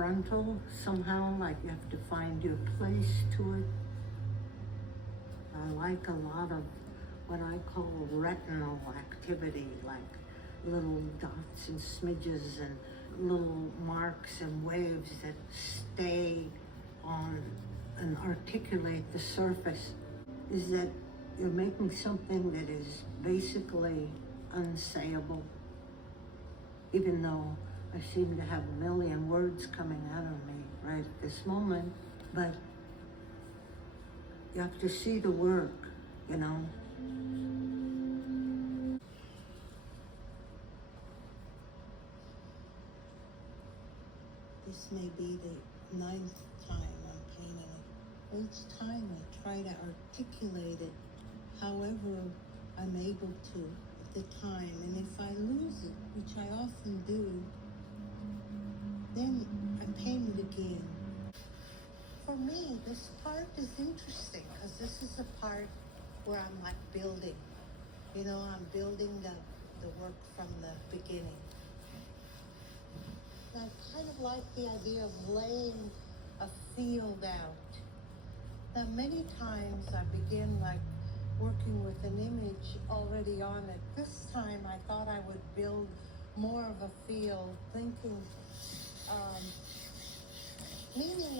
frontal somehow, like you have to find your place to it. I like a lot of what I call retinal activity, like little dots and smidges and little marks and waves that stay on and articulate the surface. Is that you're making something that is basically unsayable, even though I seem to have a million words coming out of me right at this moment. But you have to see the work, you know. This may be the 9th time I'm painting it. Each time I try to articulate it however I'm able to at the time. And if I lose it, which I often do, then I paint it again. For me, this part is interesting because this is a part where I'm like building. You know, I'm building the work from the beginning. And I kind of like the idea of laying a field out. Now, many times I begin like working with an image already on it. This time I thought I would build more of a field, thinking, meaning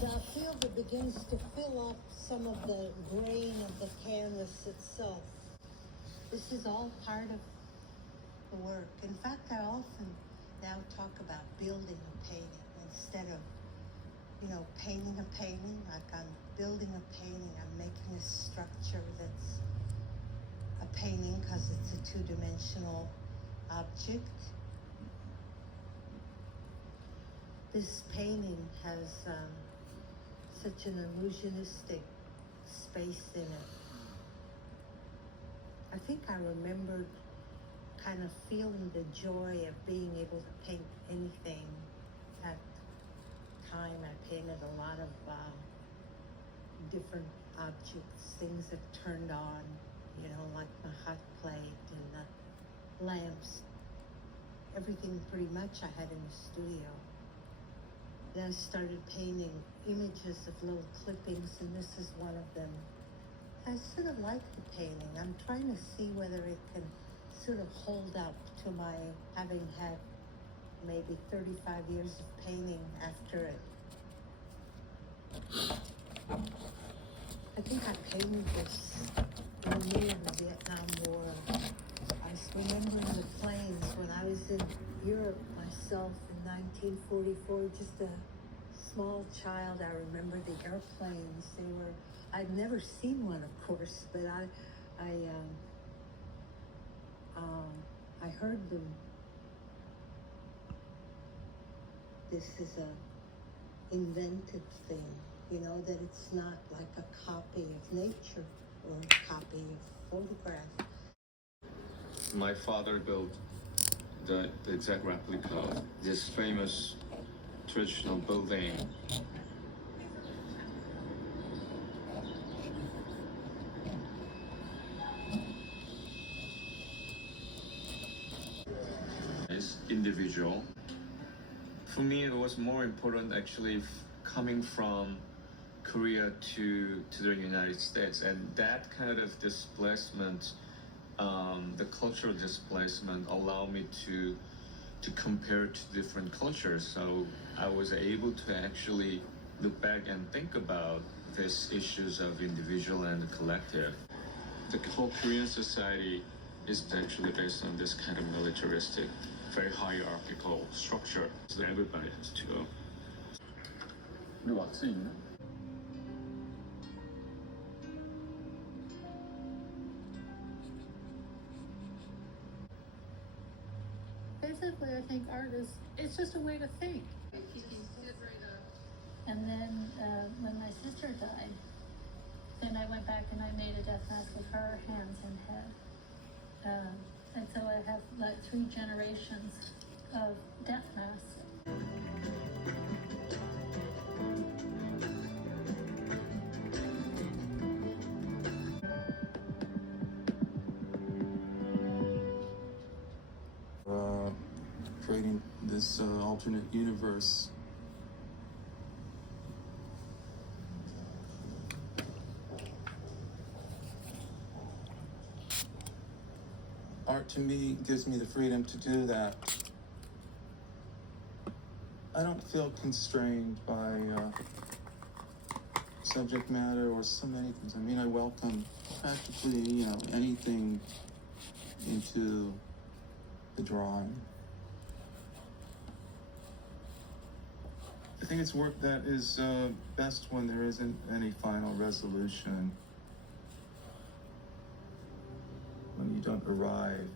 the field that begins to fill up some of the grain of the canvas itself. This is all part of the work. In fact, I often now talk about building a painting instead of, you know, painting a painting. Like I'm building a painting, I'm making a structure that's a painting because it's a two-dimensional object. This painting has such an illusionistic space in it. I think I remembered kind of feeling the joy of being able to paint anything. At the time I painted a lot of different objects, things that turned on, you know, like my hot plate and the lamps. Everything pretty much I had in the studio. Then I started painting images of little clippings, and this is one of them. I sort of like the painting. I'm trying to see whether it can sort of hold up to my having had maybe 35 years of painting after it. I think I painted this near the Vietnam War. I was remembering the planes when I was in Europe myself in 1944, just a small child. I remember the airplanes. I'd never seen one, of course, but I heard them. This is a invented thing, you know, that it's not like a copy of nature or a copy of photograph. My father built the exact replica of this famous traditional building. It's individual. For me, it was more important actually coming from Korea to the United States, and that kind of displacement, the cultural displacement, allowed me to compare to different cultures. So I was able to actually look back and think about these issues of individual and the collective. The whole Korean society is actually based on this kind of militaristic, very hierarchical structure. So everybody has to go. 우리 왁스 있나? Basically, I think art is, it's just a way to think. And then when my sister died, then I went back and I made a death mask of her hands and head. And so I have like 3 generations of death masks. Creating this alternate universe art to me gives me the freedom to do that. I don't feel constrained by subject matter or so many things. I mean, I welcome practically, anything into the drawing. I think it's work that is best when there isn't any final resolution, when you don't arrive